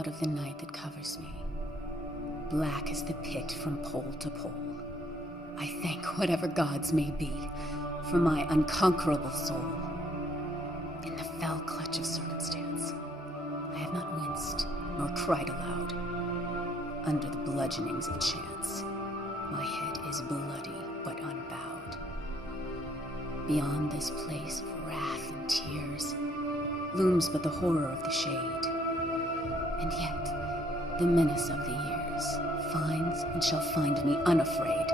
out of the night that covers me, black as the pit from pole to pole. I thank whatever gods may be for my unconquerable soul. In the fell clutch of circumstance, I have not winced nor cried aloud. Under the bludgeonings of chance, my head is bloody but unbowed. Beyond this place of wrath and tears looms but the horror of the shade. And yet, the menace of the years finds and shall find me unafraid.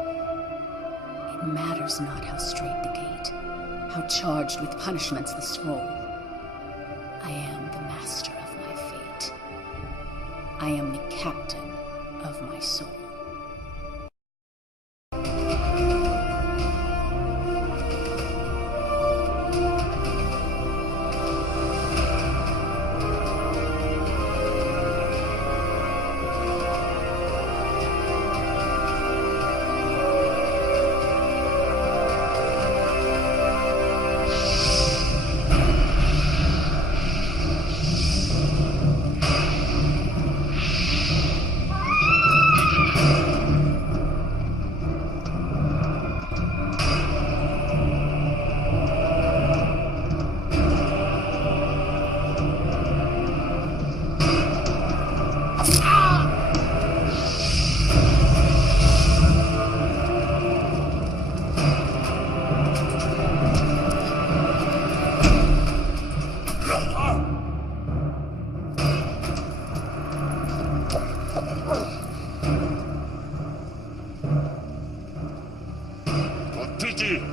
It matters not how straight the gate, how charged with punishments the scroll. I am the master of my fate. I am the captain of my soul.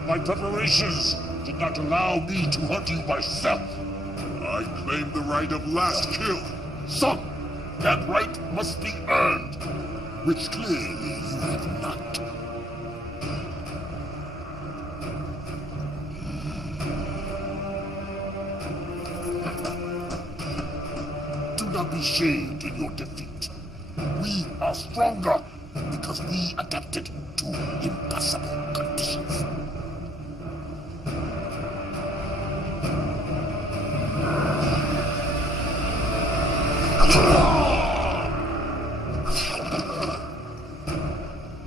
My preparations did not allow me to hunt you myself. I claim the right of last kill. Son, that right must be earned, which clearly you have not. Do not be shamed in your defeat. We are stronger because we adapted to impossible conditions.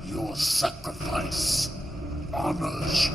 Your sacrifice honors you.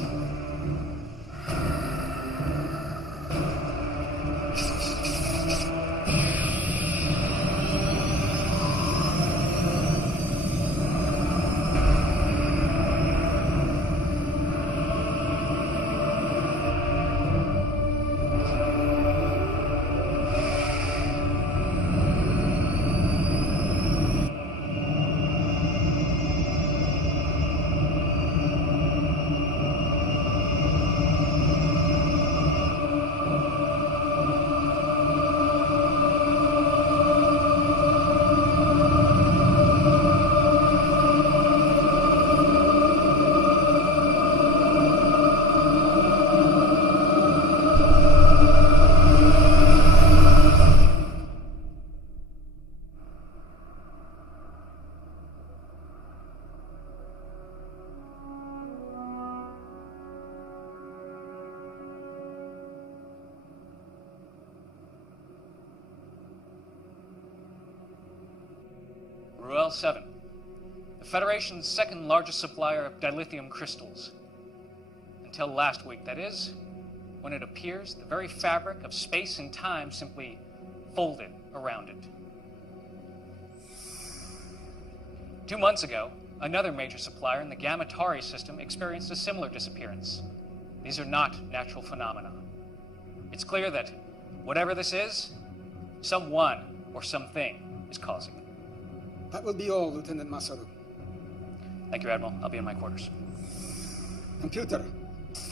Ruel 7, the Federation's second largest supplier of dilithium crystals. Until last week, that is, when it appears the very fabric of space and time simply folded around it. 2 months ago, another major supplier in the Gamma Tauri system experienced a similar disappearance. These are not natural phenomena. It's clear that whatever this is, someone or something is causing it. That will be all, Lieutenant Masaru. Thank you, Admiral. I'll be in my quarters. Computer,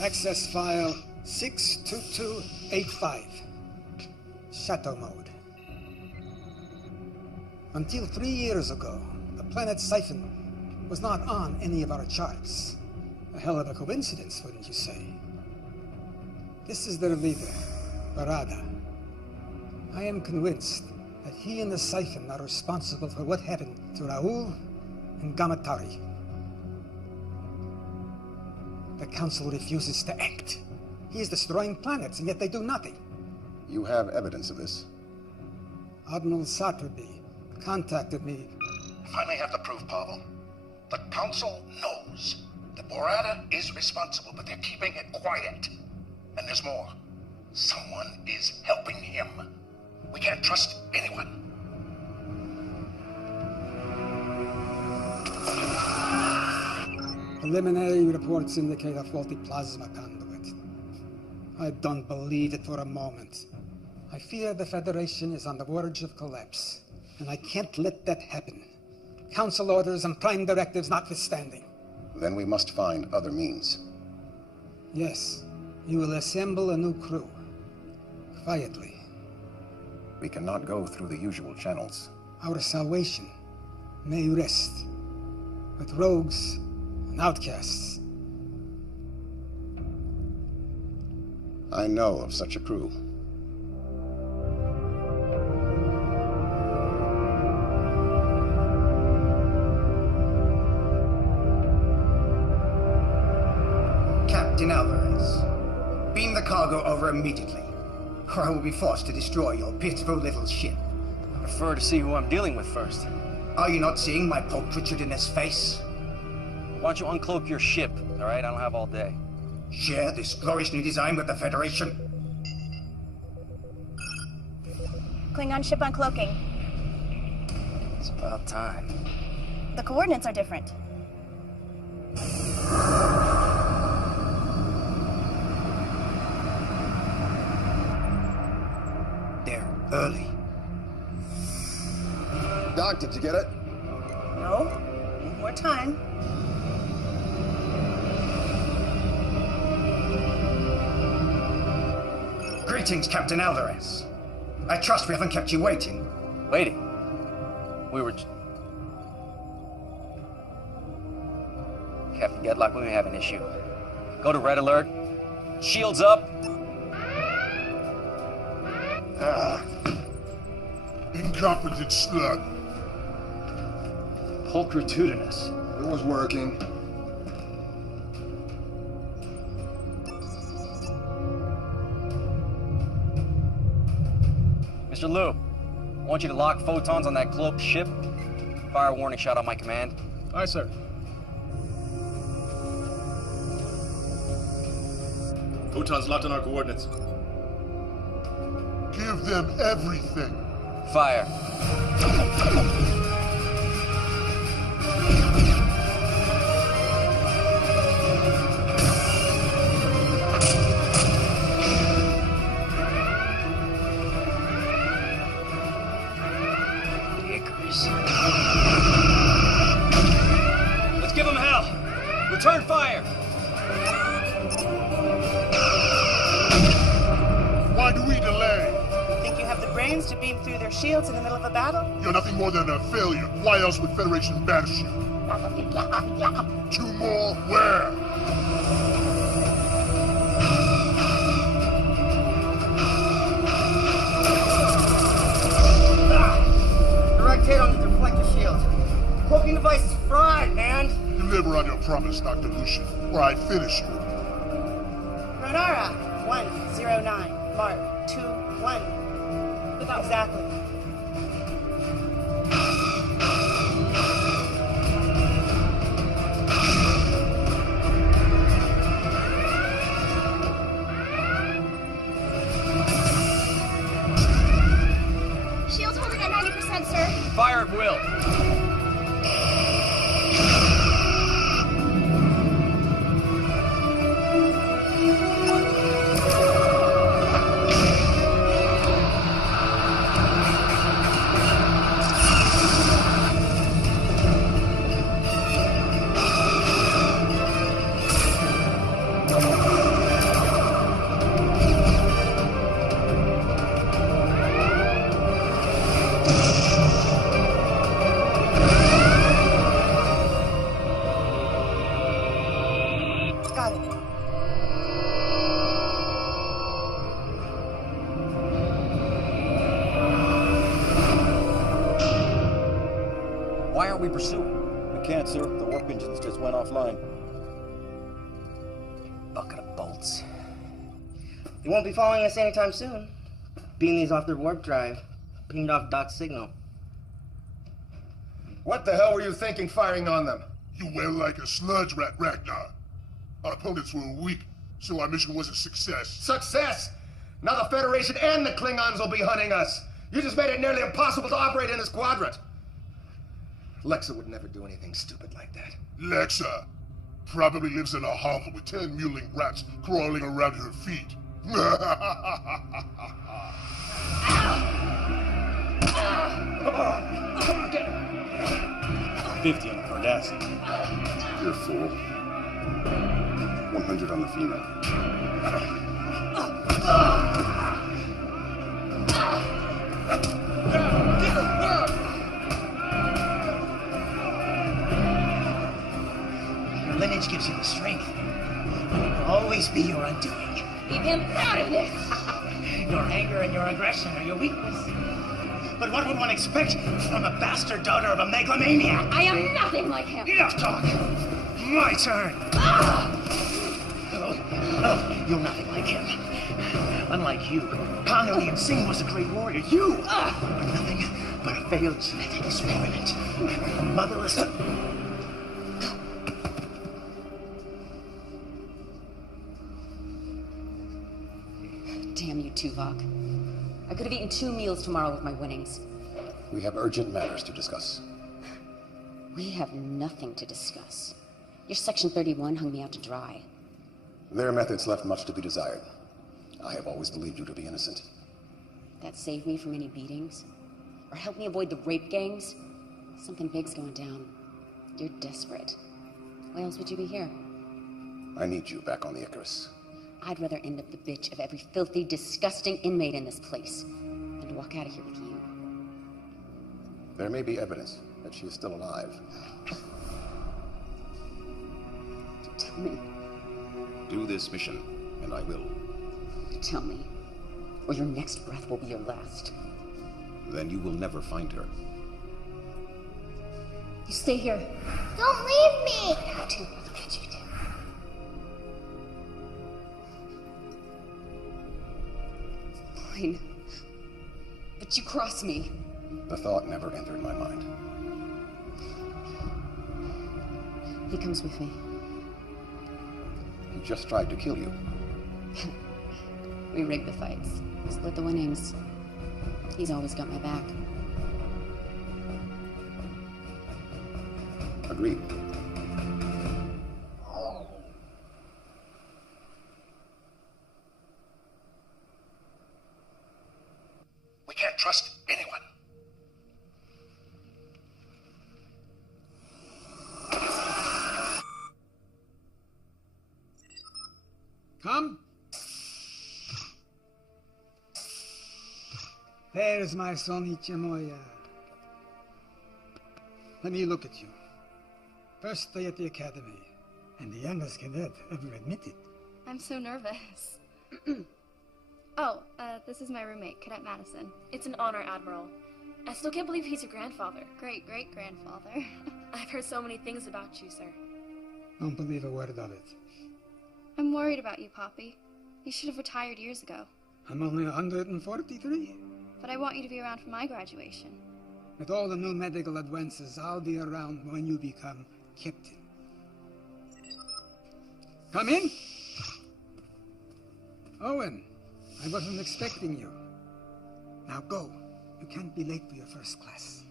access file 62285. Shadow mode. Until 3 years ago, the planet Siphon was not on any of our charts. A hell of a coincidence, wouldn't you say? This is their leader, Barada. I am convinced that he and the Siphon are responsible for what happened to Raoul and Gamma Tauri. The Council refuses to act. He is destroying planets, and yet they do nothing. You have evidence of this? Admiral Saturby contacted me. If I may have the proof, Pavel. The Council knows that Borata is responsible, but they're keeping it quiet. And there's more. Someone is helping him. We can't trust anyone. Preliminary reports indicate a faulty plasma conduit. I don't believe it for a moment. I fear the Federation is on the verge of collapse, and I can't let that happen. Council orders and Prime directives notwithstanding. Then we must find other means. Yes, you will assemble a new crew. Quietly. We cannot go through the usual channels. Our salvation may rest with rogues and outcasts. I know of such a crew. Captain Alvarez, beam the cargo over immediately, or I will be forced to destroy your pitiful little ship. I prefer to see who I'm dealing with first. Are you not seeing my pulchritudinous face? Why don't you uncloak your ship, all right? I don't have all day. Share this glorious new design with the Federation? Klingon ship uncloaking. It's about time. The coordinates are different. They're early. Doc, did you get it? No. Need more time. Greetings, Captain Alvarez. I trust we haven't kept you waiting. Waiting? We were... Captain Gedlock, we may have an issue. Go to red alert. Shields up. Incompetent slug. Pulchritudinous. It was working. Mr. Liu, I want you to lock photons on that cloaked ship. Fire a warning shot on my command. Aye, sir. Photons locked on our coordinates. Give them everything. Fire. Icarus. Let's give them hell. Return fire. Why do we delay? Think you have the brains to beam through their shields in the middle of a battle? You're nothing more than a failure. Why else would Federation banish you? 2 more? Where? Direct hit on the deflector shield. Cloaking device is fried, man. Deliver on your promise, Dr. Lucian, or I finish you. Renara, 109. Mark, 2-1. Exactly. Shields holding at 90%, sir. Fire at will. Got it. Why aren't we pursuing? We can't, sir. The warp engines just went offline. Bucket of bolts. They won't be following us anytime soon. Beam these off their warp drive. Pinged off Doc's signal. What the hell were you thinking firing on them? You went like a sludge rat, Ragnar. Our opponents were weak, so our mission was a success. Success! Now the Federation and the Klingons will be hunting us. You just made it nearly impossible to operate in this quadrant. Lexa would never do anything stupid like that. Lexa probably lives in a hovel with 10 mewling rats crawling around her feet. 50 on the Cardassian. You're a fool. 100 on the female. Your lineage gives you the strength. And it will always be your undoing. Leave him out of this! Your anger and your aggression are your weakness. But what would one expect from a bastard daughter of a megalomaniac? I am nothing like him! Enough talk! My turn! Oh, you're nothing like him. Unlike you, Khan Illian Singh was a great warrior. You are nothing but a failed genetic experiment. A motherless... Damn you, Tuvok. I could have eaten 2 meals tomorrow with my winnings. We have urgent matters to discuss. We have nothing to discuss. Your Section 31 hung me out to dry. Their methods left much to be desired. I have always believed you to be innocent. That saved me from any beatings? Or helped me avoid the rape gangs? Something big's going down. You're desperate. Why else would you be here? I need you back on the Icarus. I'd rather end up the bitch of every filthy, disgusting inmate in this place than to walk out of here with you. There may be evidence that she is still alive. Tell me. Do this mission, and I will. Tell me, or your next breath will be your last. Then you will never find her. You stay here. Don't leave me! How to look at you do. Fine. But you cross me. The thought never entered my mind. He comes with me. He just tried to kill you. We rigged the fights. Split the winnings. He's always got my back. Agreed. We can't trust anyone. Come. There's my son Ichimoya. Let me look at you. First day at the academy, and the youngest cadet ever admitted. I'm so nervous. This is my roommate, Cadet Madison. It's an honor, Admiral. I still can't believe he's your grandfather. Great-great-grandfather. I've heard so many things about you, sir. Don't believe a word of it. I'm worried about you, Poppy. You should have retired years ago. I'm only 143. But I want you to be around for my graduation. With all the new medical advances, I'll be around when you become captain. Come in. Owen, I wasn't expecting you. Now go. You can't be late for your first class.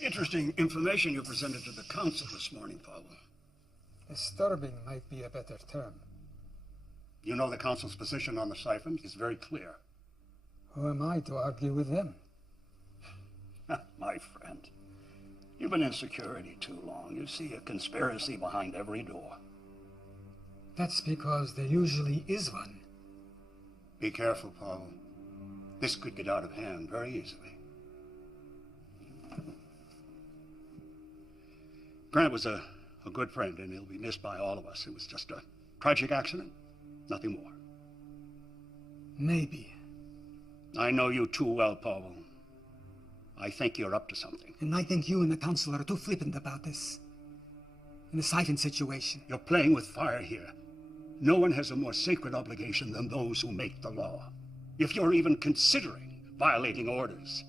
Interesting information you presented to the Council this morning, Pavel. Disturbing might be a better term. You know the Council's position on the siphon is very clear. Who am I to argue with them? My friend, you've been in security too long. You see a conspiracy behind every door. That's because there usually is one. Be careful, Pavel. This could get out of hand very easily. Grant was a good friend, and he'll be missed by all of us. It was just a tragic accident, nothing more. Maybe. I know you too well, Pavel. I think you're up to something. And I think you and the Council are too flippant about this. In the siphon situation. You're playing with fire here. No one has a more sacred obligation than those who make the law. if you're even considering violating orders.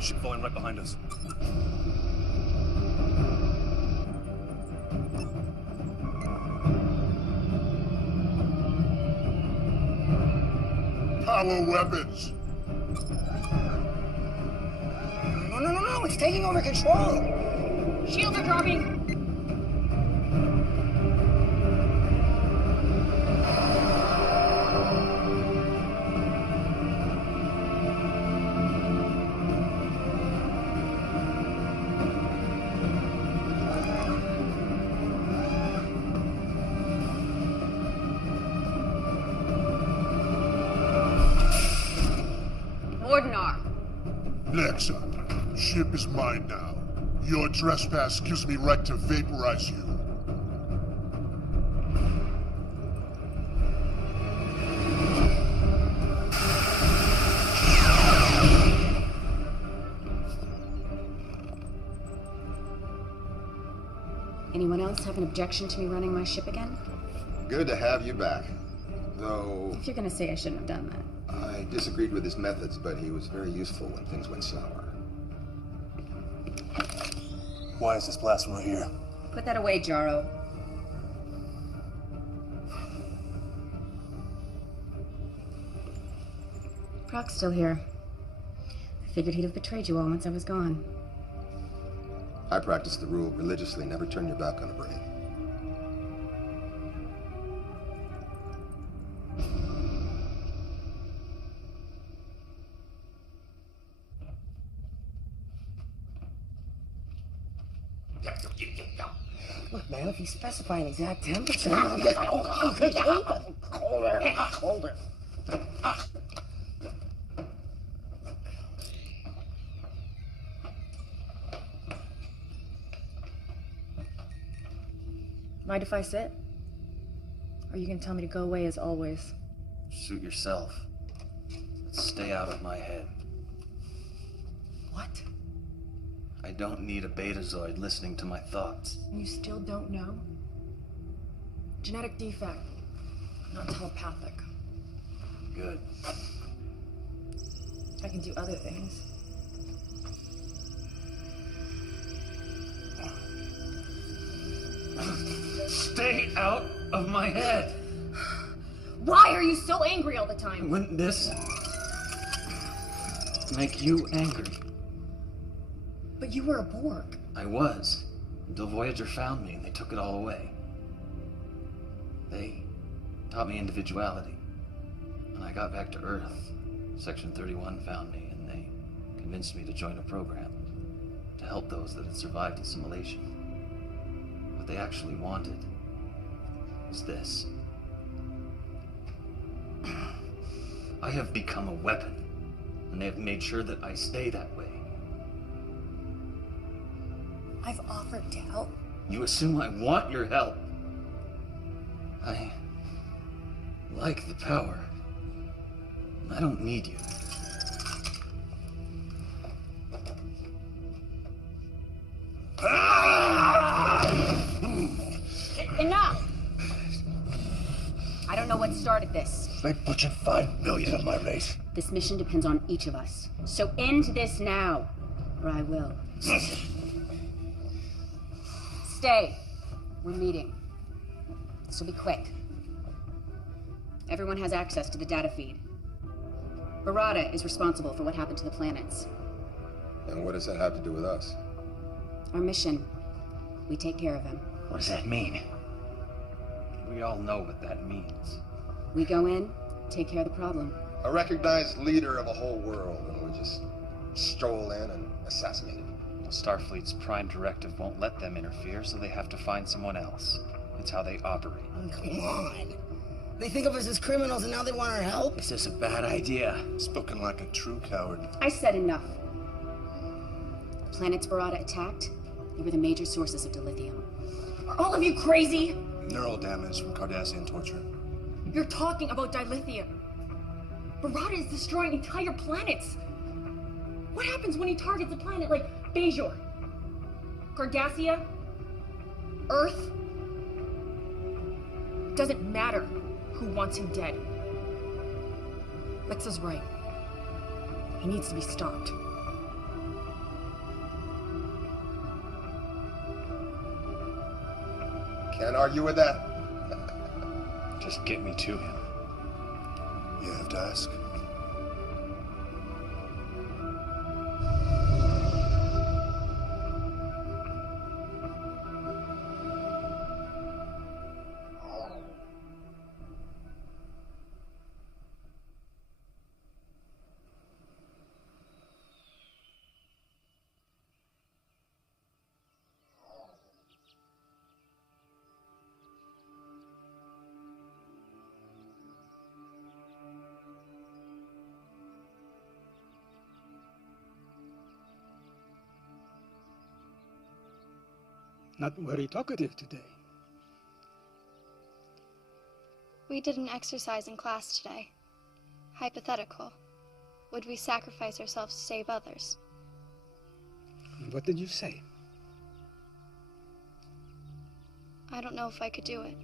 Ship falling right behind us. Power weapons! No, it's taking over control! Shields are dropping! Nexa, ship is mine now. Your trespass gives me right to vaporize you. Anyone else have an objection to me running my ship again? Good to have you back. Though... If you're gonna say I shouldn't have done that. I disagreed with his methods, but he was very useful when things went sour. Why is this blasphemy here? Put that away, Jaro. Proc's still here. I figured he'd have betrayed you all once I was gone. I practice the rule religiously, never turn your back on a brain. Look, man, if you specify an exact temperature... Colder. Mind if I sit? Or are you gonna tell me to go away as always? Suit yourself. Stay out of my head. What? I don't need a Betazoid listening to my thoughts. You still don't know? Genetic defect. Not telepathic. Good. I can do other things. Stay out of my head! Why are you so angry all the time? Wouldn't this make you angry? But you were a Borg. I was, until Voyager found me and they took it all away. They taught me individuality. When I got back to Earth, Section 31 found me and they convinced me to join a program to help those that had survived assimilation. What they actually wanted was this. I have become a weapon, and they have made sure that I stay that way. I've offered to help. You assume I want your help. I like the power. I don't need you. Enough! I don't know what started this. They butchered 5 million of my race. This mission depends on each of us. So end this now, or I will. Stay. We're meeting. This will be quick. Everyone has access to the data feed. Barada is responsible for what happened to the planets. And what does that have to do with us? Our mission. We take care of him. What does that mean? We all know what that means. We go in, take care of the problem. A recognized leader of a whole world, and we just stroll in and assassinate him. Starfleet's prime directive won't let them interfere, so they have to find someone else. It's how they operate. Come on. They think of us as criminals and now they want our help? Is this a bad idea? Spoken like a true coward. I said enough. The planets Barada attacked, they were the major sources of dilithium. Are all of you crazy? Neural damage from Cardassian torture. You're talking about dilithium. Barada is destroying entire planets. What happens when he targets a planet like Bajor? Cardassia? Earth? Doesn't matter who wants him dead. Lexa's right. He needs to be stopped. Can't argue with that. Just get me to him. You have to ask. Not very talkative today. We did an exercise in class today. Hypothetical. Would we sacrifice ourselves to save others? What did you say? I don't know if I could do it.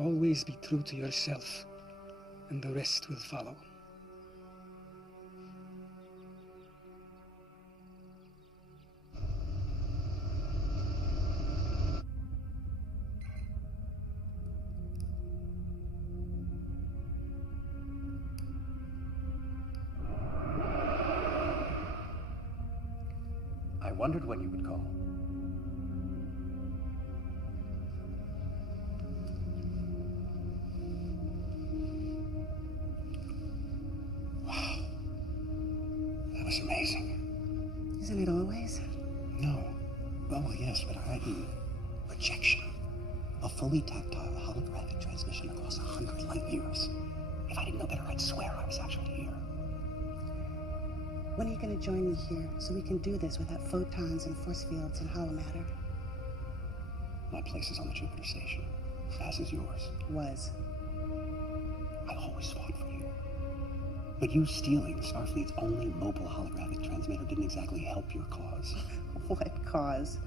Always be true to yourself, and the rest will follow. I wondered when you would call. Wow. That was amazing. Isn't it always? No. Well, yes, but i.e. projection. A fully tactile holographic transmission across 100 light years. If I didn't know better, I'd swear I was actually here. When are you going to join me here so we can do this without photons and force fields and hollow matter? My place is on the Jupiter station, as is yours. Was. I always fought for you. But you stealing Starfleet's only mobile holographic transmitter didn't exactly help your cause. What cause?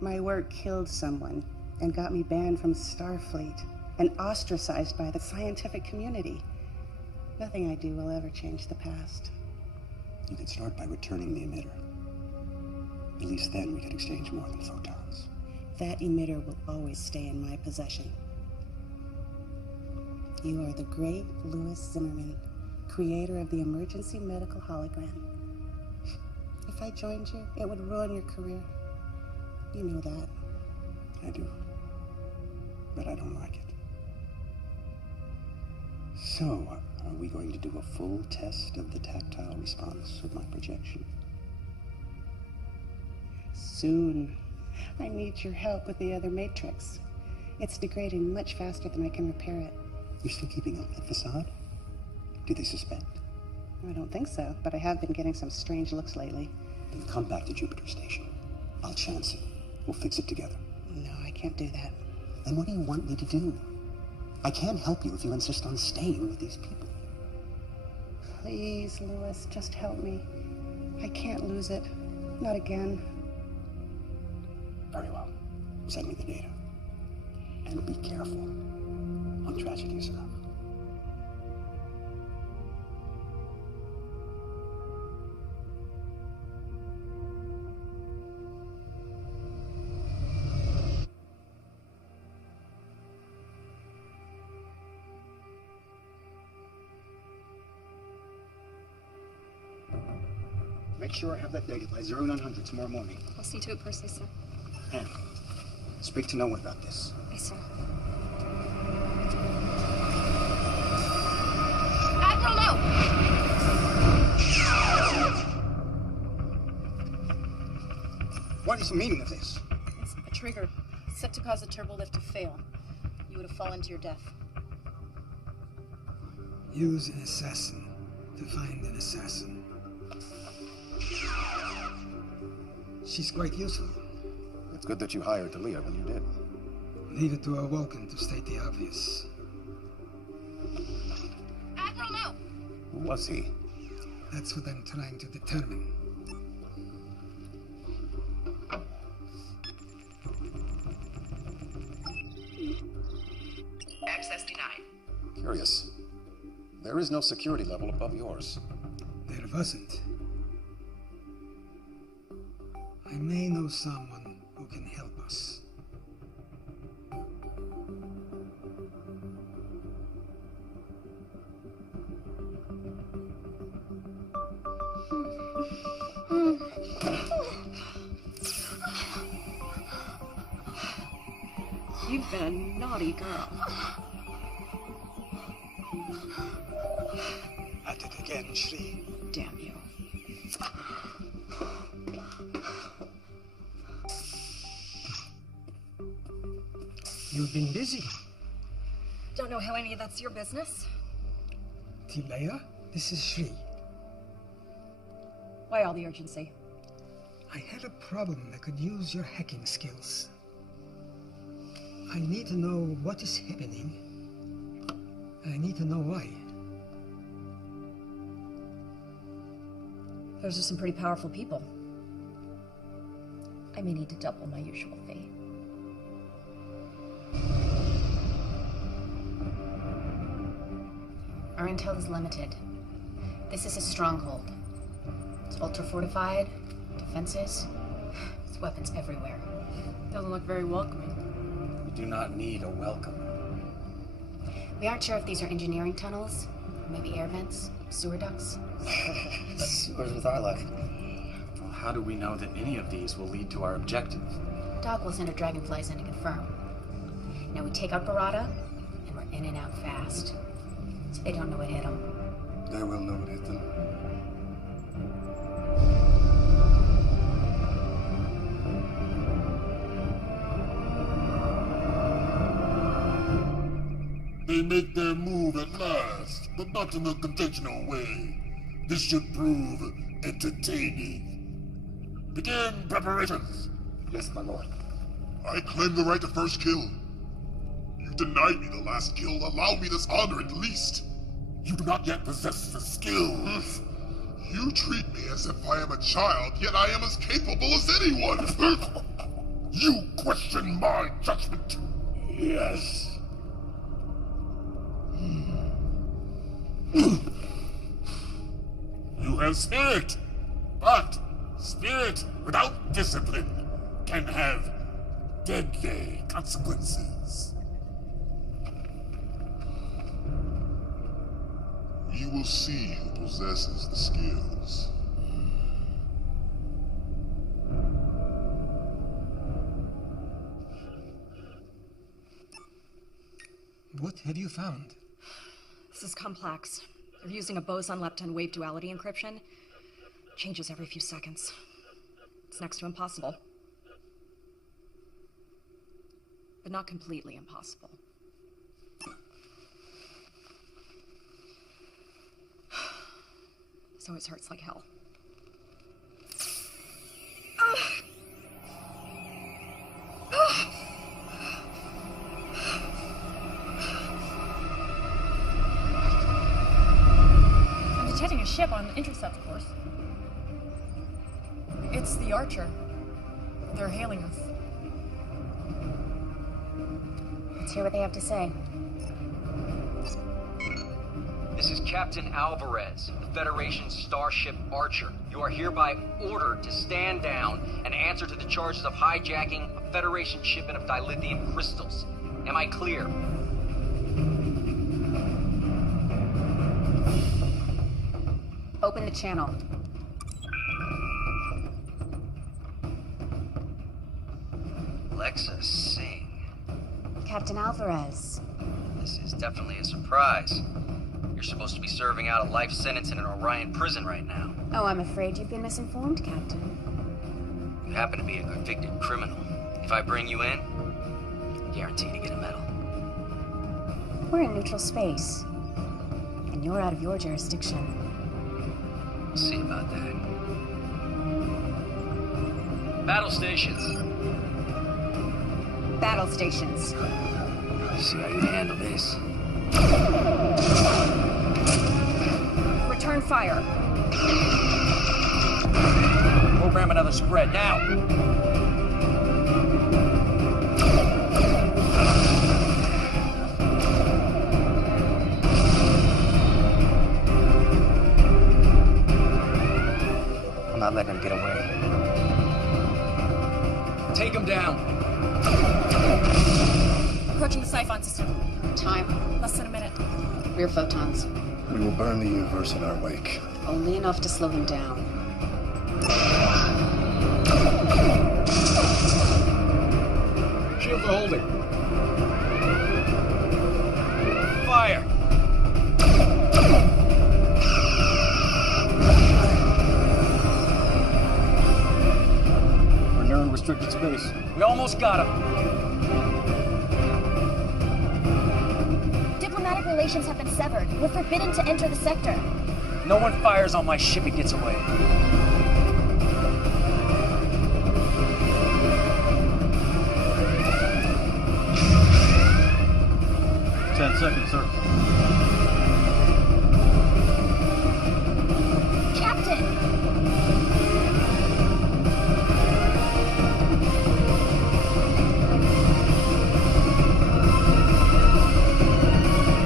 My work killed someone and got me banned from Starfleet and ostracized by the scientific community. Nothing I do will ever change the past. You could start by returning the emitter. At least then we could exchange more than photons. That emitter will always stay in my possession. You are the great Louis Zimmerman, creator of the emergency medical hologram. If I joined you, it would ruin your career. You know that. I do. But I don't like it. So, are we going to do a full test of the tactile response of my projection? Soon. I need your help with the other matrix. It's degrading much faster than I can repair it. You're still keeping up that facade? Do they suspect? I don't think so, but I have been getting some strange looks lately. Then come back to Jupiter Station. I'll chance it. We'll fix it together. No, I can't do that. Then what do you want me to do? I can't help you if you insist on staying with these people. Please, Louis, just help me. I can't lose it. Not again. Very well. Send me the data. And be careful. One tragedy is enough. Make sure I have that data by 0900 tomorrow morning. I'll see to it personally, sir. And speak to no one about this. Yes, sir. Admiral Lowe! What's the meaning of this? It's a trigger set to cause the turbolift to fail. You would have fallen to your death. Use an assassin to find an assassin. She's quite useful. It's good that you hired Talia when you did. Leave it to a Vulcan to state the obvious. Admiral, no! Who was he? That's what I'm trying to determine. Access denied. Curious. There is no security level above yours. There wasn't. I may know someone who can help us. You've been a naughty girl. At it again, Shri. Damn you. You've been busy. Don't know how any of that's your business. Tilea, this is Shri. Why all the urgency? I had a problem that could use your hacking skills. I need to know what is happening. And I need to know why. Those are some pretty powerful people. I may need to double my usual fee. Our intel is limited. This is a stronghold. It's ultra-fortified, defenses, there's weapons everywhere. Doesn't look very welcoming. We do not need a welcome. We aren't sure if these are engineering tunnels, or maybe air vents, sewer ducts. Sewers with our luck. Well, how do we know that any of these will lead to our objective? Doc will send a dragonflies in to confirm. Now we take out Barada, and we're in and out fast. So they don't know what hit them. They will know what hit them. They make their move at last, but not in a conventional way. This should prove entertaining. Begin preparations. Yes, my lord. I claim the right to first kill. You denied me the last kill. Allow me this honor at least. You do not yet possess the skills. You treat me as if I am a child, yet I am as capable as anyone. You question my judgment. Yes. You have spirit, but spirit without discipline can have deadly consequences. We will see who possesses the skills. What have you found? This is complex. They're using a boson-lepton wave duality encryption. Changes every few seconds. It's next to impossible. But not completely impossible. So it hurts like hell. I'm detecting a ship on the intercept course. It's the Archer. They're hailing us. Let's hear what they have to say. This is Captain Alvarez, the Federation starship Archer. You are hereby ordered to stand down and answer to the charges of hijacking a Federation shipment of dilithium crystals. Am I clear? Open the channel. Alexa Singh. Captain Alvarez. This is definitely a surprise. You're supposed to be serving out a life sentence in an Orion prison right now. Oh, I'm afraid you've been misinformed, Captain. You happen to be a convicted criminal. If I bring you in, guaranteed to get a medal. We're in neutral space, and you're out of your jurisdiction. We'll see about that. Battle stations. Battle stations. See how you handle this. Return fire. Program another spread, now! I'm not letting him get away. Take him down. Approaching the Siphon system. Time. Less than a minute. Rear photons. We will burn the universe in our wake. Only enough to slow them down. Shields are holding. Fire! We're nearing restricted space. We almost got him. Diplomatic relations have been severed. We're forbidden to enter the sector. No one fires on my ship, it gets away. Seconds, sir. Captain!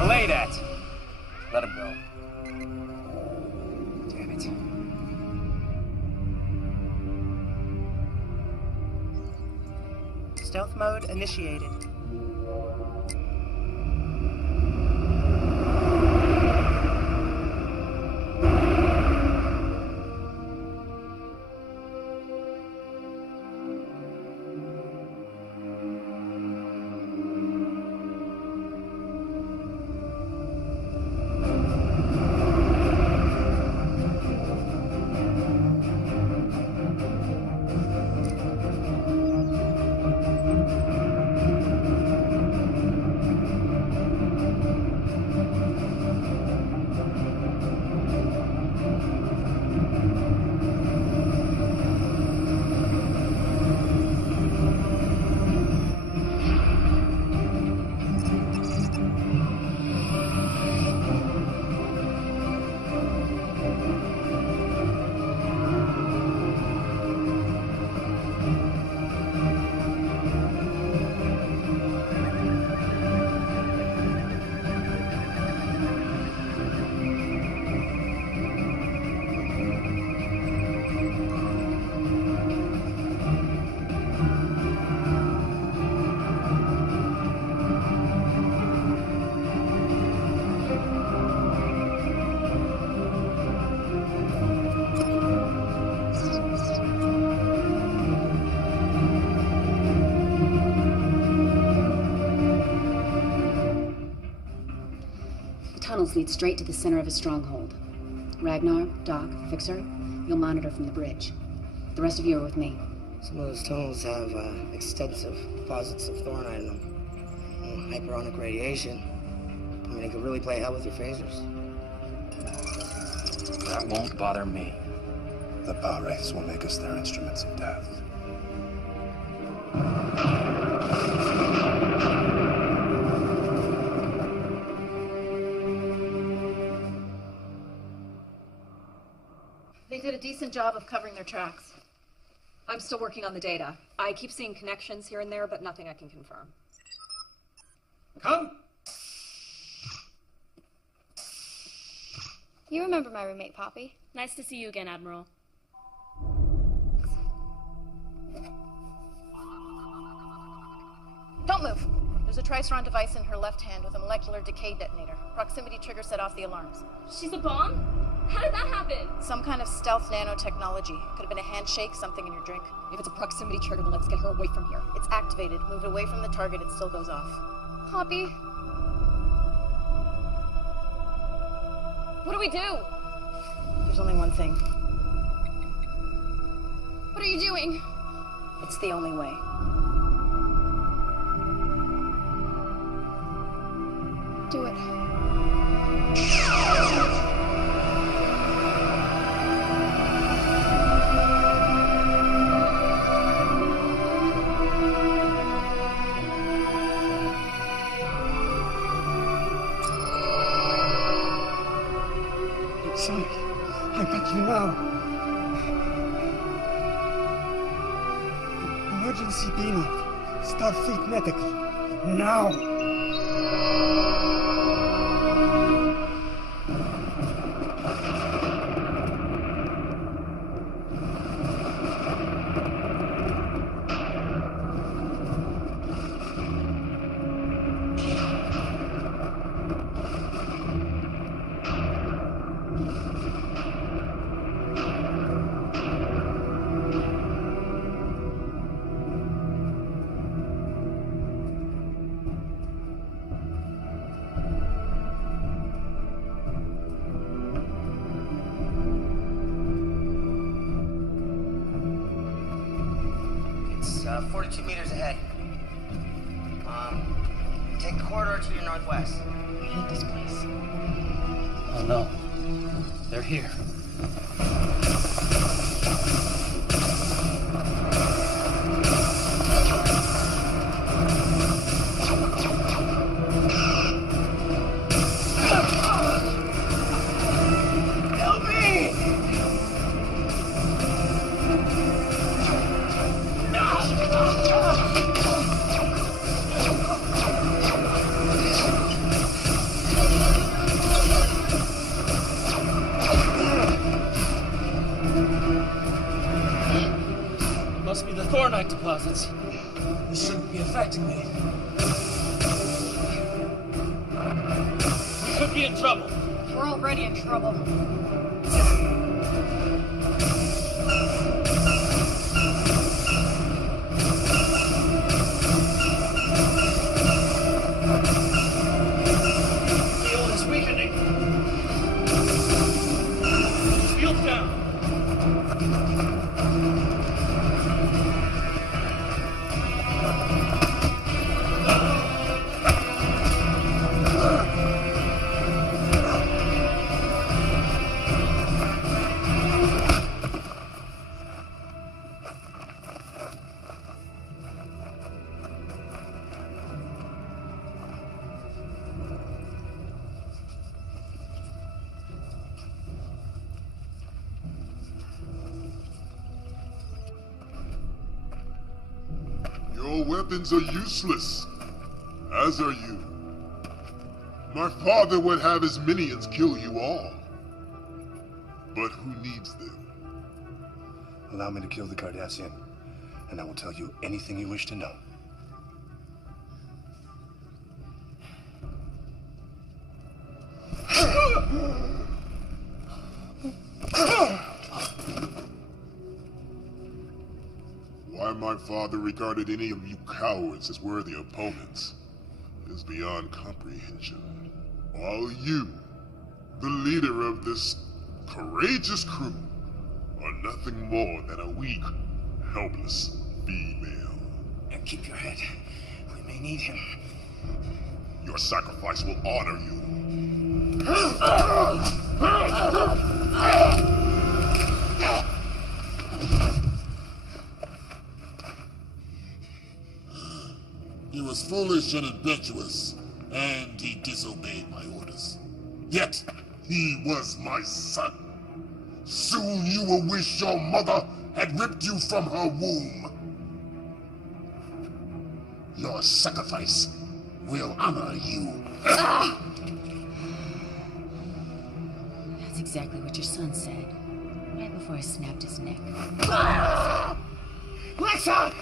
Delay that. Let him go. Damn it. Stealth mode initiated. Tunnels lead straight to the center of his stronghold. Ragnar, Doc, Fixer, you'll monitor from the bridge. The rest of you are with me. Some of those tunnels have extensive deposits of thornite in them. Hyperonic radiation. I mean, it could really play hell with your phasers. That won't bother me. The power wraiths will make us their instruments of death. They did a decent job of covering their tracks. I'm still working on the data. I keep seeing connections here and there, but nothing I can confirm. Come! You remember my roommate, Poppy? Nice to see you again, Admiral. Don't move. There's a Triceron device in her left hand with a molecular decay detonator. Proximity trigger set off the alarms. She's a bomb? How did that happen? Some kind of stealth nanotechnology. Could have been a handshake, something in your drink. If it's a proximity trigger, then let's get her away from here. It's activated. Move it away from the target, it still goes off. Poppy? What do we do? There's only one thing. What are you doing? It's the only way. Do it. Sonic, I beg you now. Emergency beam up. Starfleet Medical. Now! It's 42 meters ahead. Take the corridor to your northwest. I hate this place. Oh no. They're here. Help me! Must be the Thornite deposits. This shouldn't be affecting me. We could be in trouble. We're already in trouble. Field is weakening. Field down. Your weapons are useless, as are you. My father would have his minions kill you all. But who needs them? Allow me to kill the Cardassian, and I will tell you anything you wish to know. Why my father regarded any of you cowards as worthy opponents is beyond comprehension. While you, the leader of this courageous crew, are nothing more than a weak, helpless female. And keep your head. We may need him. Your sacrifice will honor you. He was foolish and impetuous, and he disobeyed my orders. Yet, he was my son. Soon you will wish your mother had ripped you from her womb. Your sacrifice will honor you. That's exactly what your son said, right before I snapped his neck. Lexa!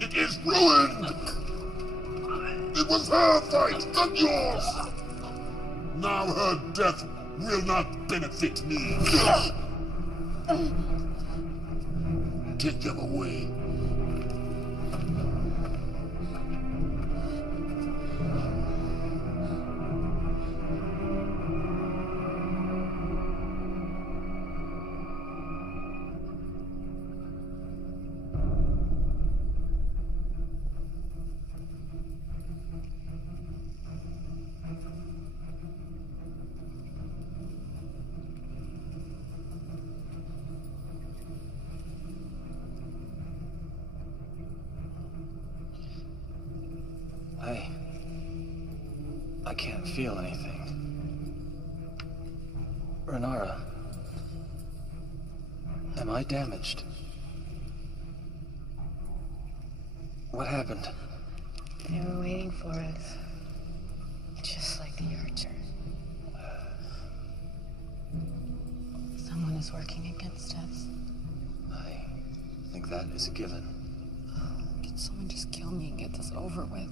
It is ruined! It was her fight, not yours! Now her death will not benefit me. Take them away. I can't feel anything. Renara, am I damaged? What happened? They were waiting for us. Just like the Archer. Someone is working against us. I think that is a given. Can someone just kill me and get this over with?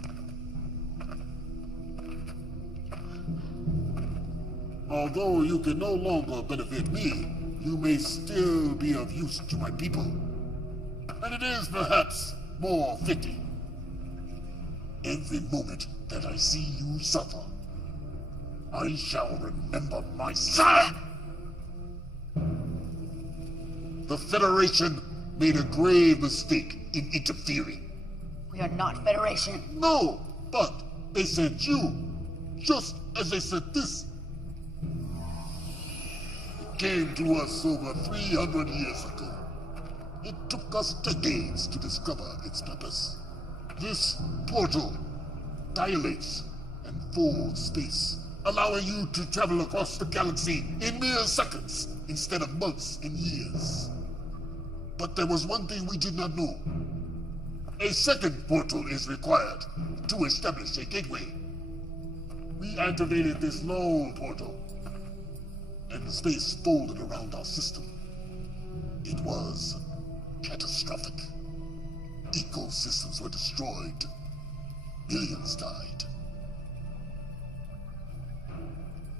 Although you can no longer benefit me, you may still be of use to my people. And it is perhaps more fitting. Every moment that I see you suffer, I shall remember my sire! The Federation made a grave mistake in interfering. We are not Federation. No, but they sent you, just as they sent this. It came to us over 300 years ago. It took us decades to discover its purpose. This portal dilates and folds space, allowing you to travel across the galaxy in mere seconds instead of months and years. But there was one thing we did not know. A second portal is required to establish a gateway. We activated this lone portal, and the space folded around our system. It was catastrophic. Ecosystems were destroyed. Millions died.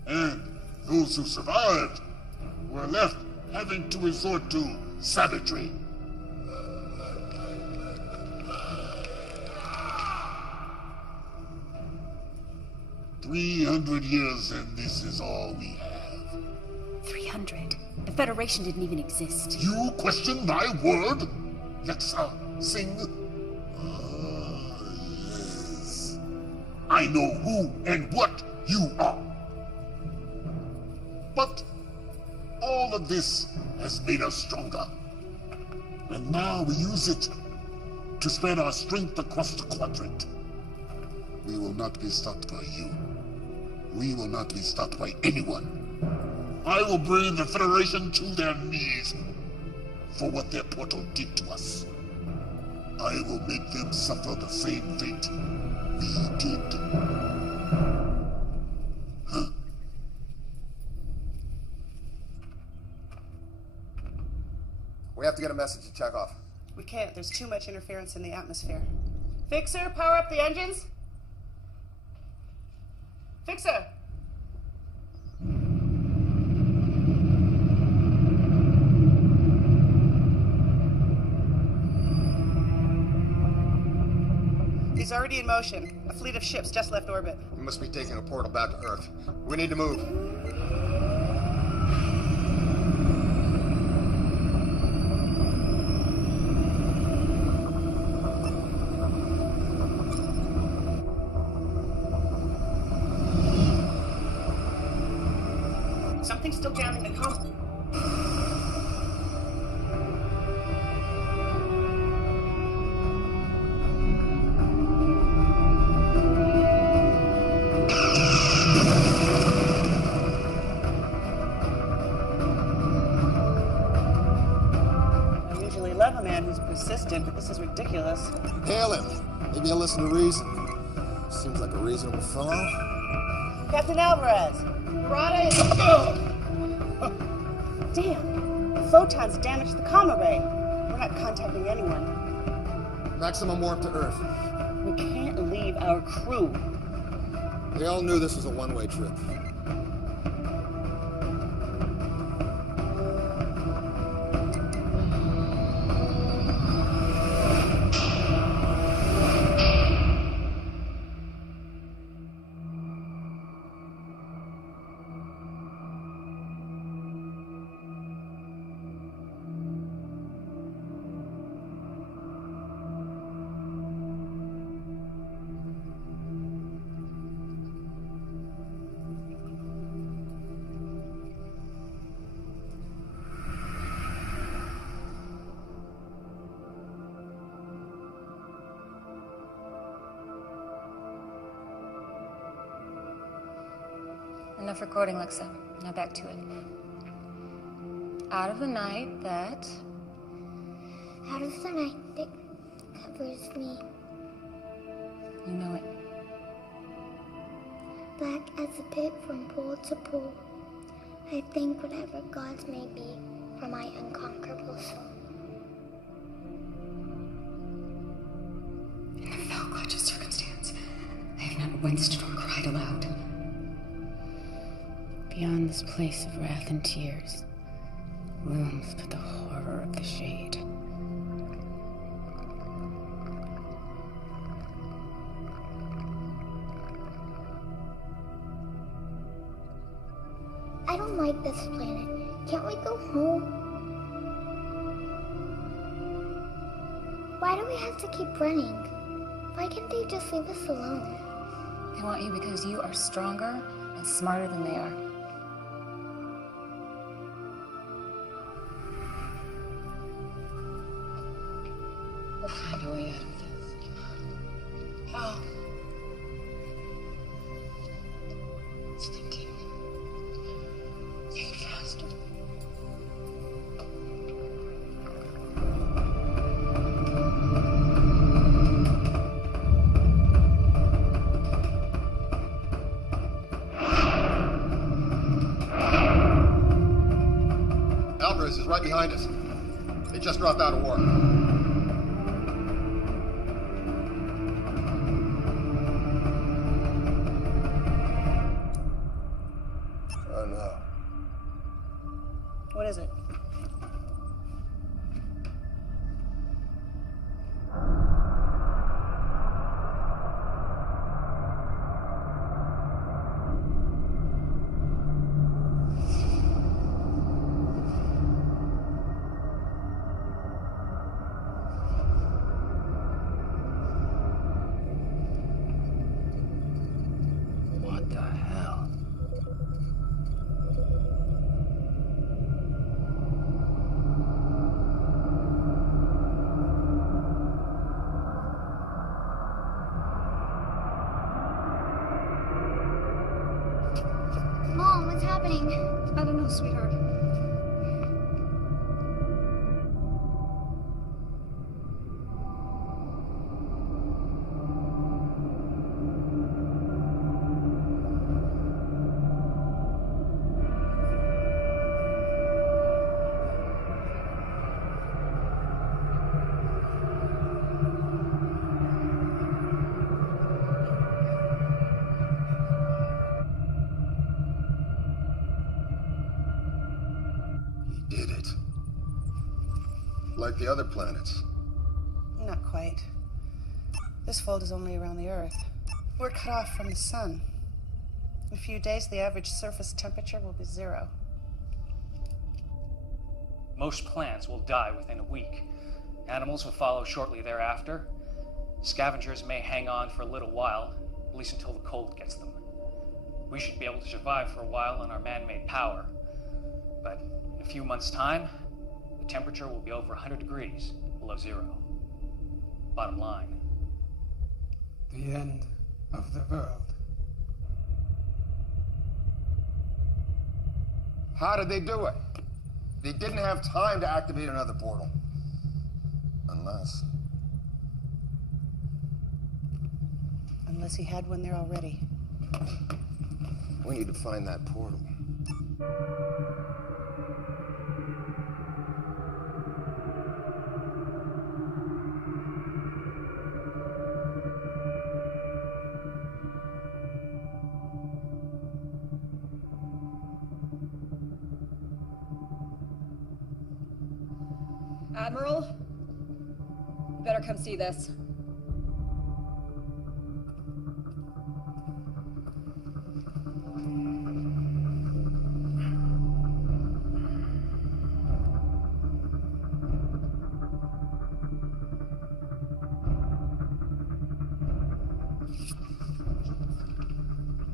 And those who survived were left having to resort to savagery. "300 years and this is all we have." 300? The Federation didn't even exist. You question my word? Yaksa Singh? Yes. I know who and what you are. But all of this has made us stronger. And now we use it to spread our strength across the quadrant. We will not be stopped by you. We will not be stopped by anyone. I will bring the Federation to their knees for what their portal did to us. I will make them suffer the same fate we did. Huh? We have to get a message to Chekhov. We can't. There's too much interference in the atmosphere. Fixer, power up the engines. Fixer! He's already in motion. A fleet of ships just left orbit. We must be taking a portal back to Earth. We need to move. Something's still jamming the comm. I usually love a man who's persistent, but this is ridiculous. Hail him. Maybe he'll listen to reason. Seems like a reasonable fellow. Captain Alvarez! Rada is... Damn! The photons damaged the comm array. We're not contacting anyone. Maximum warp to Earth. We can't leave our crew. They all knew this was a one-way trip. Enough recording, Lexa. Now back to it. Out of the night that... Out of the night that covers me. You know it. Black as a pit from pole to pole. I thank whatever gods may be for my unconquerable soul. In the fell clutch of circumstance, I have not winced nor cried aloud. Beyond this place of wrath and tears, looms but the horror of the shade. I don't like this planet. Can't we go home? Why do we have to keep running? Why can't they just leave us alone? They want you because you are stronger and smarter than they are. We'll find a way out of this. How? It's thinking. Think faster. Alvarez is right behind us. They just dropped out of war. Oh no. What is it? What the hell? Mom, what's happening? I don't know, sweetheart. Did it. Like the other planets. Not quite. This fold is only around the Earth. We're cut off from the sun. In a few days, the average surface temperature will be 0. Most plants will die within a week. Animals will follow shortly thereafter. Scavengers may hang on for a little while, at least until the cold gets them. We should be able to survive for a while on our man-made power. But in a few months' time, the temperature will be over 100 degrees below 0. Bottom line. The end of the world. How did they do it? They didn't have time to activate another portal. Unless he had one there already. We need to find that portal. Admiral? Better come see this.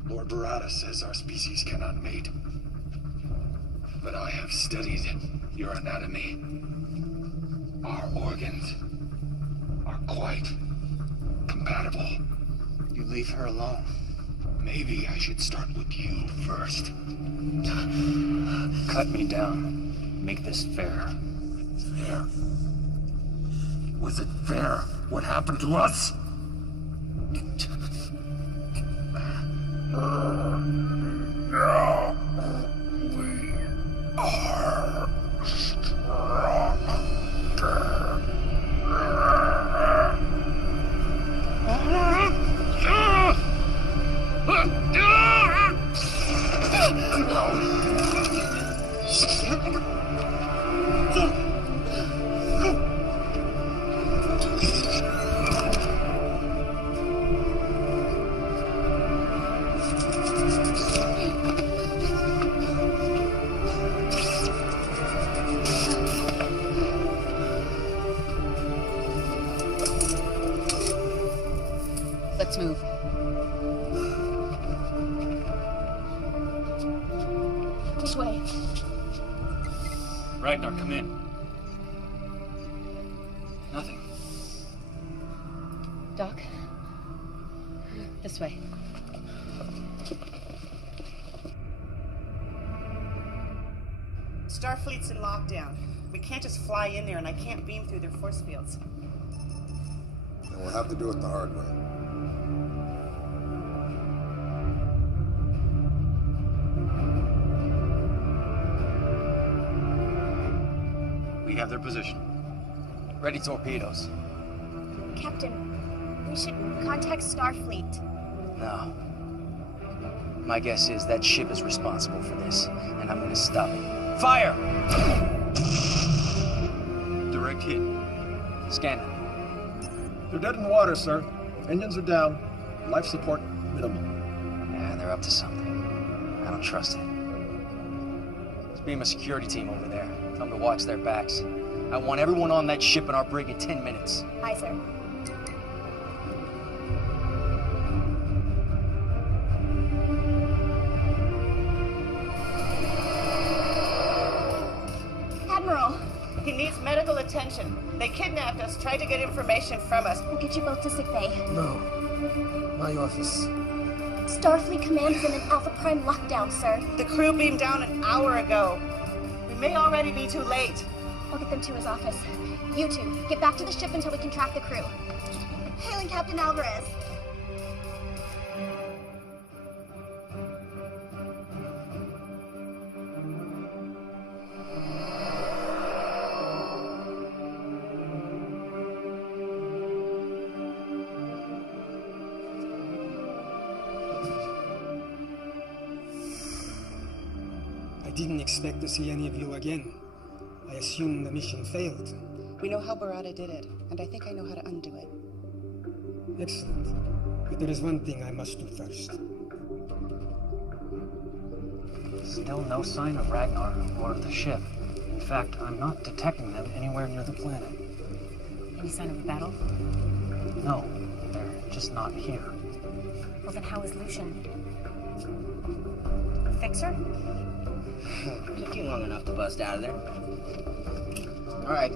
Lord Barada says our species cannot mate. But I have studied your anatomy. Our organs are quite compatible. You leave her alone. Maybe I should start with you first. Cut me down. Make this fair. Fair? Was it fair what happened to us? Now we are Let's move. This way. Ragnar, come in. Nothing. Doc? This way. Starfleet's in lockdown. We can't just fly in there, and I can't beam through their force fields. Then we'll have to do it the hard way. We have their position. Ready torpedoes. Captain, we should contact Starfleet. No. My guess is that ship is responsible for this, and I'm gonna stop it. Fire! Direct hit. Scan it. They're dead in the water, sir. Engines are down. Life support minimal. Yeah, they're up to something. I don't trust it. Let's beam a security team over there. Tell them to watch their backs. I want everyone on that ship and our brig in 10 minutes. Aye, sir. Admiral! He needs medical attention. They kidnapped us, tried to get information from us. We'll get you both to sickbay. No. My office. Starfleet Command is in an Alpha Prime lockdown, sir. The crew beamed down an hour ago. We may already be too late. I'll get them to his office. You two, get back to the ship until we can track the crew. Hailing Captain Alvarez. I didn't expect to see any of you again. I assume the mission failed. We know how Barada did it, and I think I know how to undo it. Excellent. But there is one thing I must do first. Still no sign of Ragnar or of the ship. In fact, I'm not detecting them anywhere near the planet. Any sign of a battle? No, they're just not here. Well, then how is Lucian? Fixer? Took you long enough to bust out of there. Alright,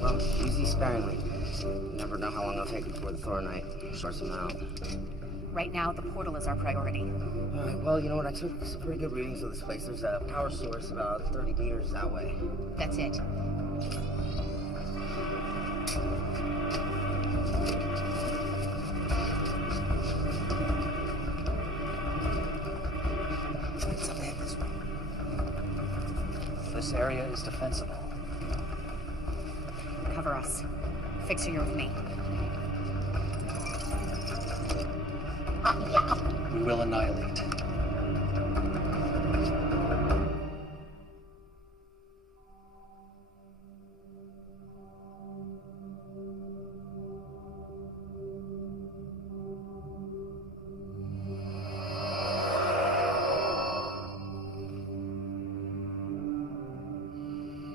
well, use these sparingly. You never know how long it'll take before the Thoronite sorts them out. Right now, the portal is our priority. Alright, well, you know what? I took some pretty good readings of this place. There's a power source about 30 meters that way. That's it. This area is defensible. Cover us. Fixer, you're with me. We will annihilate.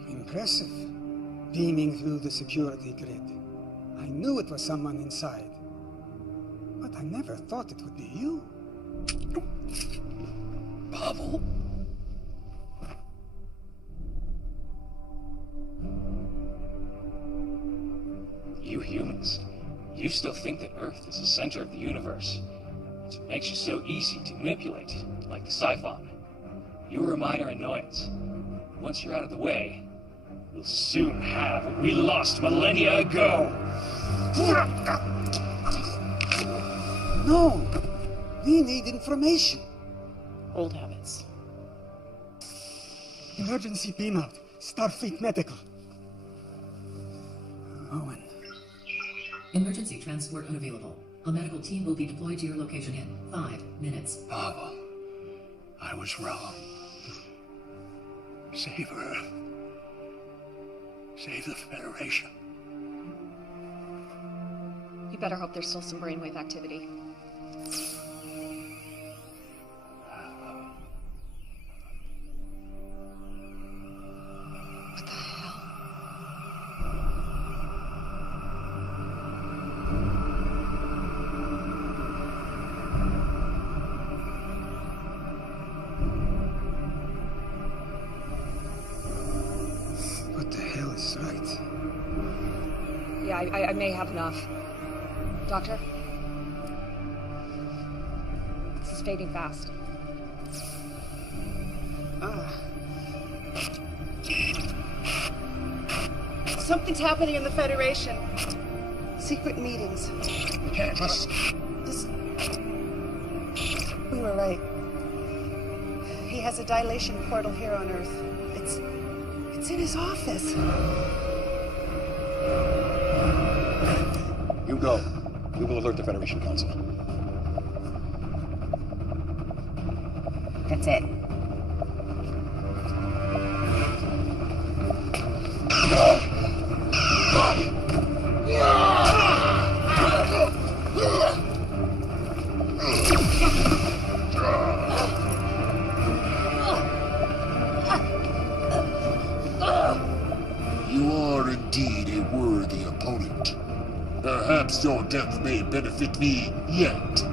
Impressive. Beaming through the security grid. I knew it was someone inside. But I never thought it would be you. Pavel? You humans, you still think that Earth is the center of the universe. It makes you so easy to manipulate, like the Siphon. You were a minor annoyance. Once you're out of the way, we'll soon have what we lost millennia ago. No! We need information. Old habits. Emergency beam out. Starfleet Medical. Owen. Emergency transport unavailable. A medical team will be deployed to your location in 5 minutes. Baba, I was wrong. Save Earth. Save the Federation. You better hope there's still some brainwave activity. What the hell? What the hell is right? Yeah, I may have enough. Doctor? This is fading fast. Something's happening in the Federation. Secret meetings. We can't trust. We were right. He has a dilation portal here on Earth. It's in his office. You go. We will alert the Federation Council. That's it. You are indeed a worthy opponent. Perhaps your death may benefit me yet.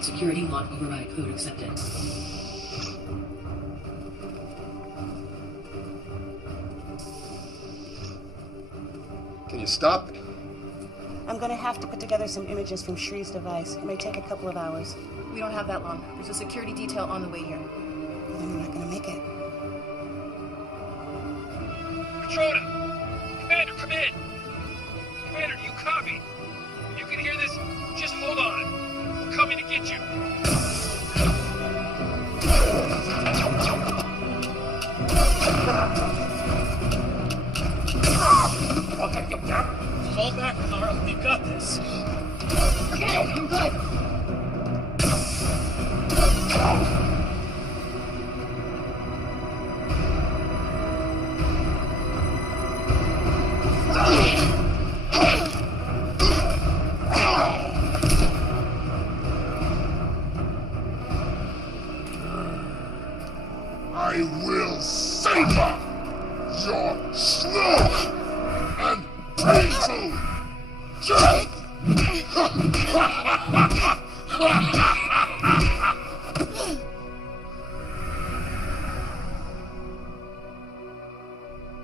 Security lock override code accepted. Can you stop? I'm gonna have to put together some images from Shree's device. It may take a couple of hours. We don't have that long. There's a security detail on the way here. Well, then we're not gonna make it. Patrona! Commander, come in! Commander, do you copy? If you can hear this, just hold on. We're coming to get you. Fall back, Carl. We've got this. Okay, I'm good. I will savor your slow and painful death!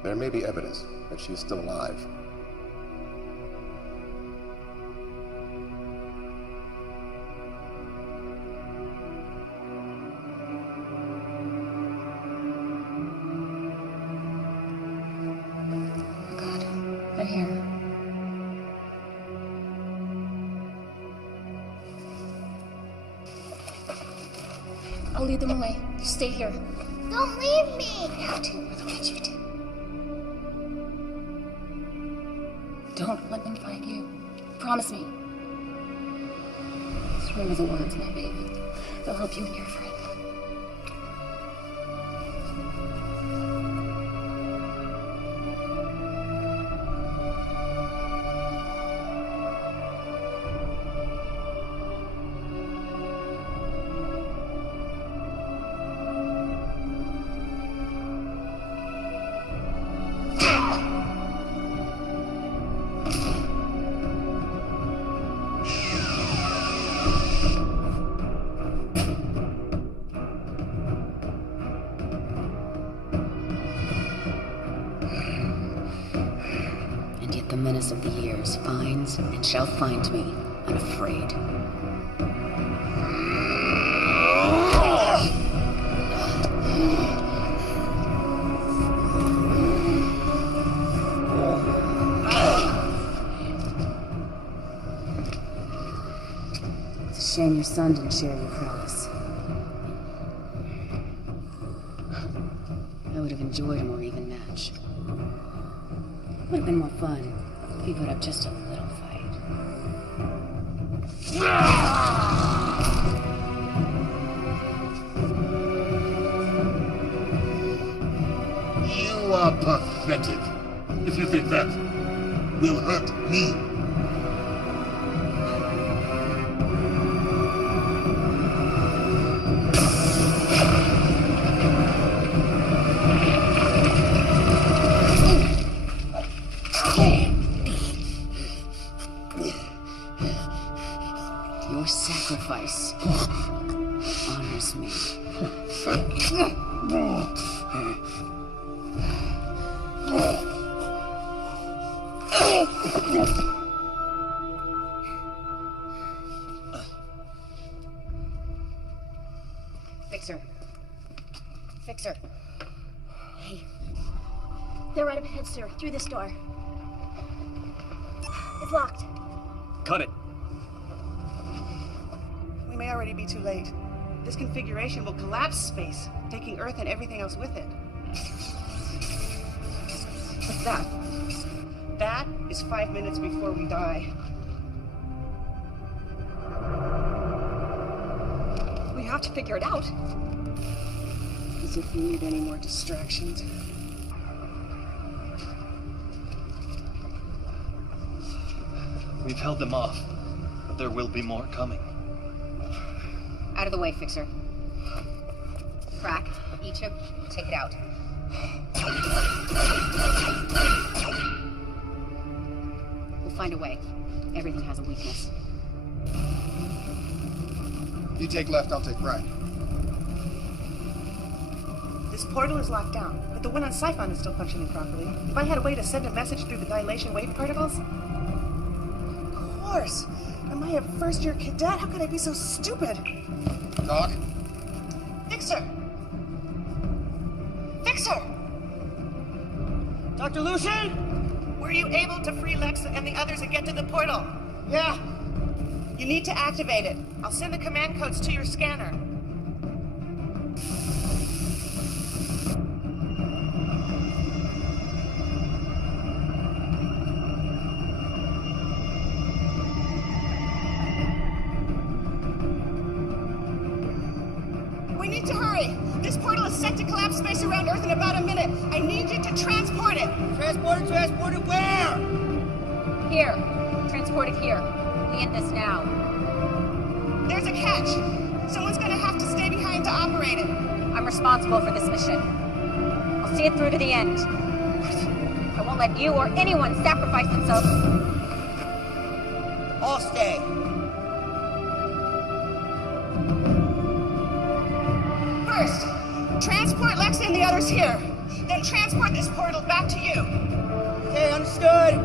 There may be evidence that she is still alive. They're here. I'll lead them away. You stay here. Don't leave me! I have to, or they'll get you too. Don't let them find you. Promise me. Just remember the words, my baby. They'll help you and your friend. once and shall find me unafraid. It's a shame your son didn't share your promise. I would have enjoyed a more even match. Would have been more fun if he put up just a little fight. You are pathetic. If you think that will hurt me. Your sacrifice honors me. Fixer. Fixer. Hey. They're right up ahead, sir. Through this door. It's locked. Cut it. We may already be too late. This configuration will collapse space, taking Earth and everything else with it. What's that? That is 5 minutes before we die. We have to figure it out. As if we need any more distractions. We've held them off, but there will be more coming. Out of the way, Fixer. Crack, Ichib, take it out. We'll find a way. Everything has a weakness. You take left, I'll take right. This portal is locked down, but the one on Siphon is still functioning properly. If I had a way to send a message through the dilation wave particles... Of course! Am I a first-year cadet? How could I be so stupid? Doc? Fixer! Fixer! Dr. Lucian? Were you able to free Lex and the others and get to the portal? Yeah. You need to activate it. I'll send the command codes to your scanner. We need to hurry. This portal is set to collapse space around Earth in about a minute. I need you to transport it. Transport it where? Here. Transport it here. We end this now. There's a catch. Someone's gonna have to stay behind to operate it. I'm responsible for this mission. I'll see it through to the end. I won't let you or anyone sacrifice themselves. All stay. First, transport Lex and the others here. Then transport this portal back to you. Okay, understood.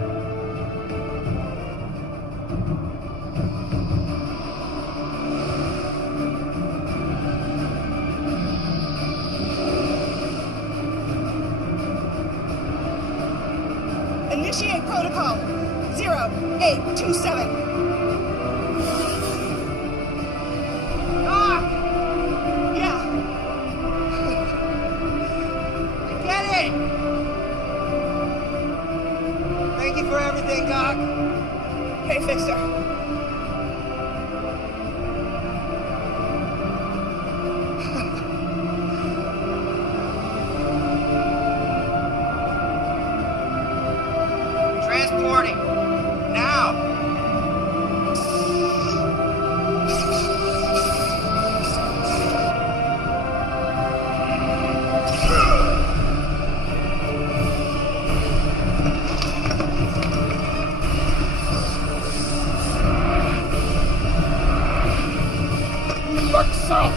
Initiate protocol 0827. Yeah. Get it! Thank you for everything, Doc. Hey, Fixer. Transporting. Now. Look south!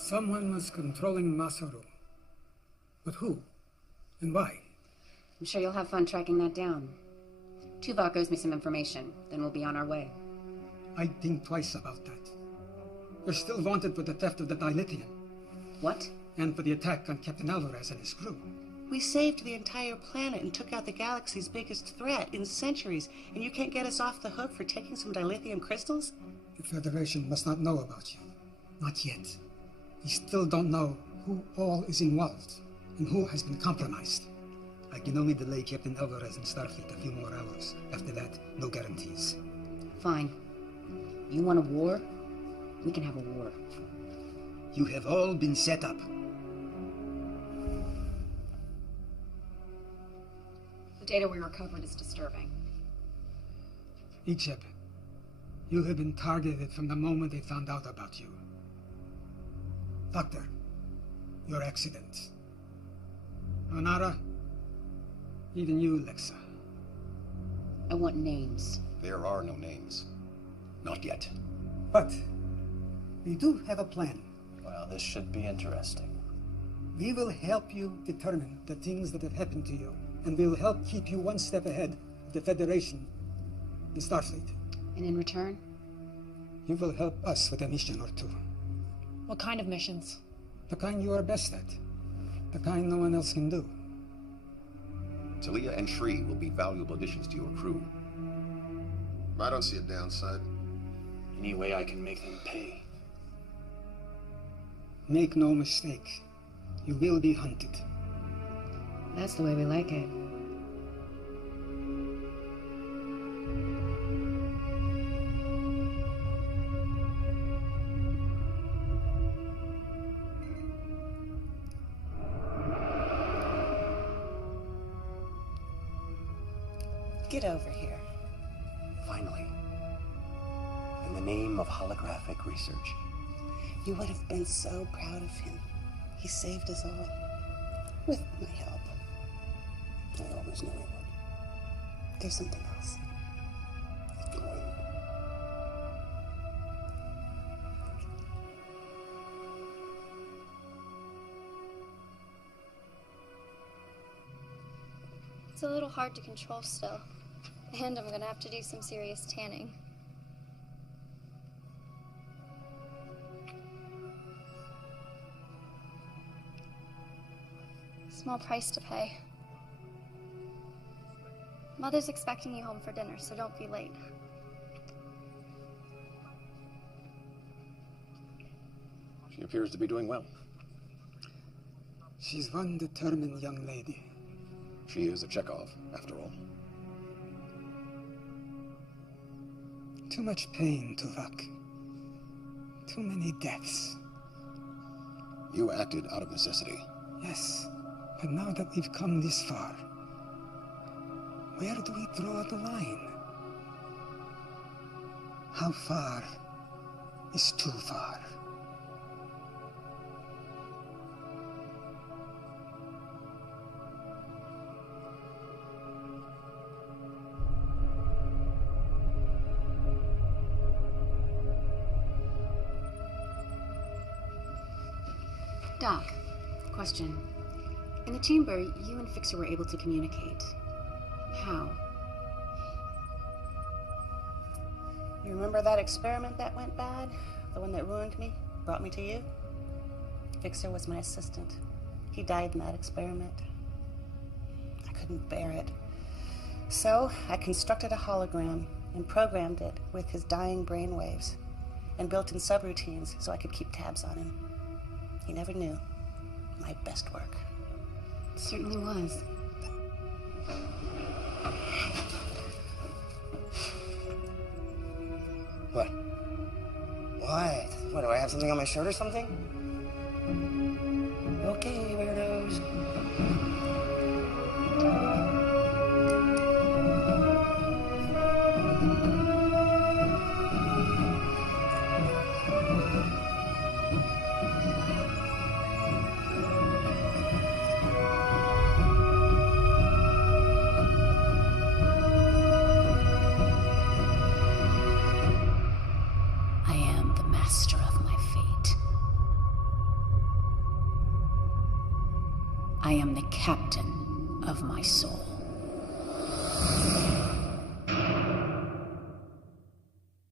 Someone was controlling Masaru. But who? And why? I'm sure you'll have fun tracking that down. Tuvok owes me some information, then we'll be on our way. I'd think twice about that. You're still wanted for the theft of the dilithium. What? And for the attack on Captain Alvarez and his crew. We saved the entire planet and took out the galaxy's biggest threat in centuries, and you can't get us off the hook for taking some dilithium crystals? The Federation must not know about you. Not yet. We still don't know who all is involved and who has been compromised. I can only delay Captain Alvarez and Starfleet a few more hours. After that, no guarantees. Fine. You want a war? We can have a war. You have all been set up. The data we recovered is disturbing. Icheb, you have been targeted from the moment they found out about you. Doctor, your accident. Onara, even you, Lexa. I want names. There are no names. Not yet. But we do have a plan. Well, this should be interesting. We will help you determine the things that have happened to you, and we will help keep you one step ahead of the Federation, the Starfleet. And in return? You will help us with a mission or two. What kind of missions? The kind you are best at. The kind no one else can do. Talia and Shri will be valuable additions to your crew. I don't see a downside. Any way I can make them pay. Make no mistake. You will be hunted. That's the way we like it. Get over here. Finally. In the name of holographic research. You would have been so proud of him. He saved us all. With my help. I always knew he would. There's something else. It can wait. It's a little hard to control still. And I'm gonna have to do some serious tanning. Small price to pay. Mother's expecting you home for dinner, so don't be late. She appears to be doing well. She's one determined young lady. She is a Chekhov, after all. Too much pain, Tuvok. Too many deaths. You acted out of necessity. Yes, but now that we've come this far, where do we draw the line? How far is too far? Doc, question. In the chamber, you and Fixer were able to communicate. How? You remember that experiment that went bad? The one that ruined me? Brought me to you? Fixer was my assistant. He died in that experiment. I couldn't bear it. So I constructed a hologram and programmed it with his dying brainwaves and built in subroutines so I could keep tabs on him. He never knew. My best work. It certainly was. What? What? What, do I have something on my shirt or something? Okay, weirdos. I am the master of my fate. I am the captain of my soul.